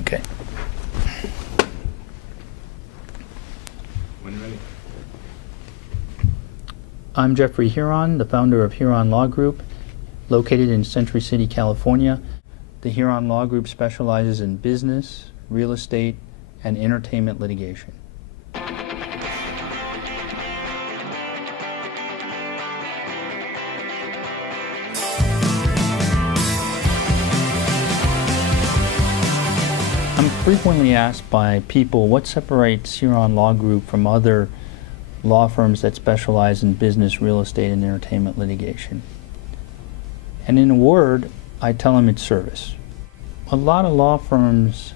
Okay. When you're ready. I'm Jeffrey Huron, the founder of Huron Law Group, located in Century City, California. The Huron Law Group specializes in business, real estate, and entertainment litigation. I'm frequently asked by people what separates Huron Law Group from other law firms that specialize in business, real estate, and entertainment litigation. And in a word, I tell them it's service. A lot of law firms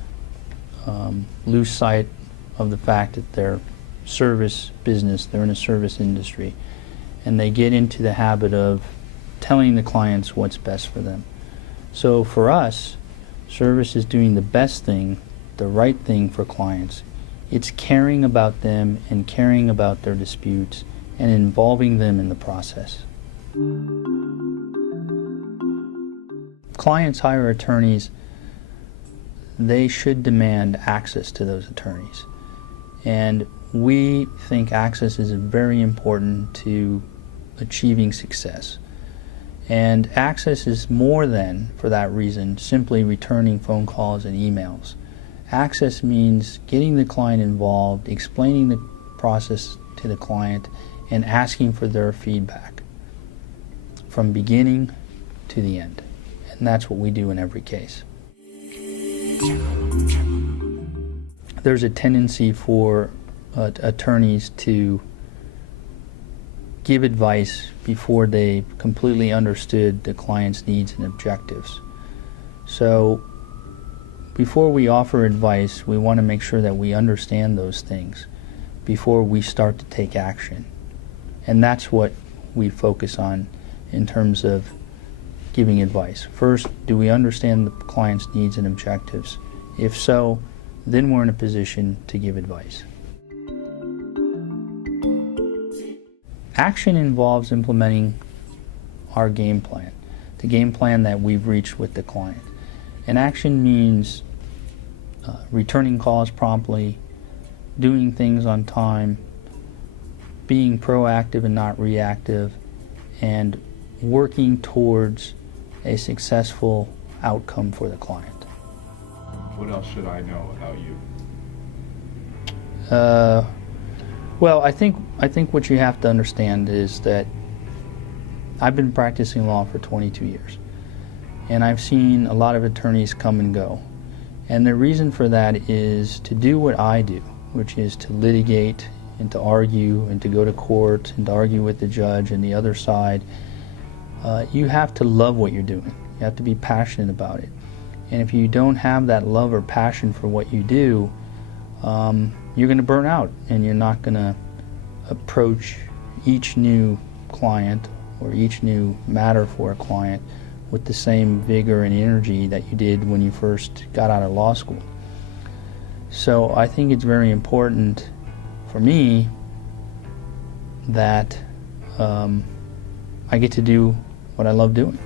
lose sight of the fact that they're service business, they're in a service industry, and they get into the habit of telling the clients what's best for them. So for us, service is doing the best thing, the right thing for clients. It's caring about them and caring about their disputes and involving them in the process. Clients hire attorneys. They should demand access to those attorneys. And we think access is very important to achieving success. And access is more than, for that reason, simply returning phone calls and emails. Access means getting the client involved, explaining the process to the client, and asking for their feedback from beginning to the end. And that's what we do in every case. There's a tendency for attorneys to give advice before they completely understood the client's needs and objectives. So before we offer advice, we want to make sure that we understand those things before we start to take action. And that's what we focus on in terms of giving advice. First, do we understand the client's needs and objectives? If so, then we're in a position to give advice. Action involves implementing our game plan, the game plan that we've reached with the client. And action means returning calls promptly, doing things on time, being proactive and not reactive, and working towards a successful outcome for the client. What else should I know about you? Well, I think what you have to understand is that I've been practicing law for 22 years, and I've seen a lot of attorneys come and go. And the reason for that is to do what I do, which is to litigate and to argue and to go to court and to argue with the judge and the other side. You have to love what you're doing. You have to be passionate about it. And if you don't have that love or passion for what you do, you're going to burn out, and you're not going to approach each new client or each new matter for a client with the same vigor and energy that you did when you first got out of law school. So I think it's very important for me that I get to do what I love doing.